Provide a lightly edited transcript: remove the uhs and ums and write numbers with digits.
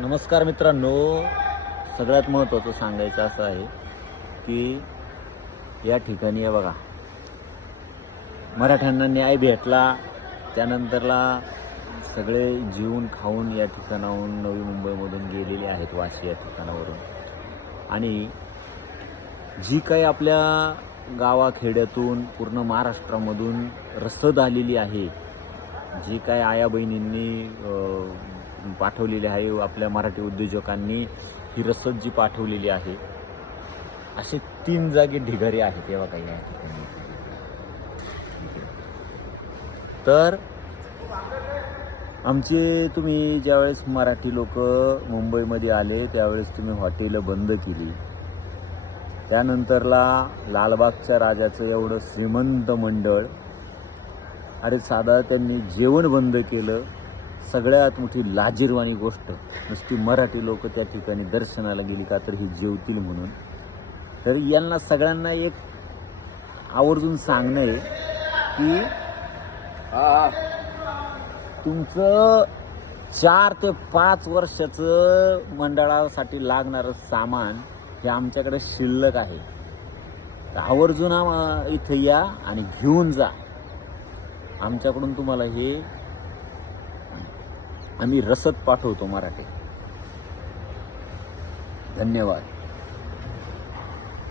नमस्कार मित्रांनो, सगळ्यात महत्त्वाचं सांगायचं असं आहे की या ठिकाणी आहे बघा, मराठ्यांना न्याय भेटला. त्यानंतरला सगळे जीवन खाऊन या ठिकाणाहून नवी मुंबईमधून गेलेले आहेत, वाशी या ठिकाणावरून. आणि जी काही आपल्या गावाखेड्यातून पूर्ण महाराष्ट्रामधून रसद आलेली आहे, जी काय आया बहिणींनी पाठवलेली आहे, आपल्या मराठी उद्योजकांनी ही रसद जी पाठवलेली आहे, असे 3 जागी ढिगारे आहेत तेव्हा काही या ठिकाणी. तर आमचे तुम्ही ज्यावेळेस मराठी लोक मुंबईमध्ये आले त्यावेळेस तुम्ही हॉटेलं बंद केली. त्यानंतरला लालबागच्या राजाचं एवढं श्रीमंत मंडळ, अरे साधा त्यांनी जेवण बंद केलं. सगळ्यात मोठी लाजिरवाणी गोष्ट, नुसती मराठी लोक त्या ठिकाणी दर्शनाला गेली का तर ही जेवतील म्हणून. तर यांना सगळ्यांना एक आवर्जून सांगणं आहे की तुमचं 4 ते 5 वर्षाचं मंडळासाठी लागणारं सामान हे आमच्याकडे शिल्लक आहे. तर आवर्जून इथं या आणि घेऊन जा. आमच्याकडून तुम्हाला हे आम्ही रसद पाठवतो मराठी. धन्यवाद.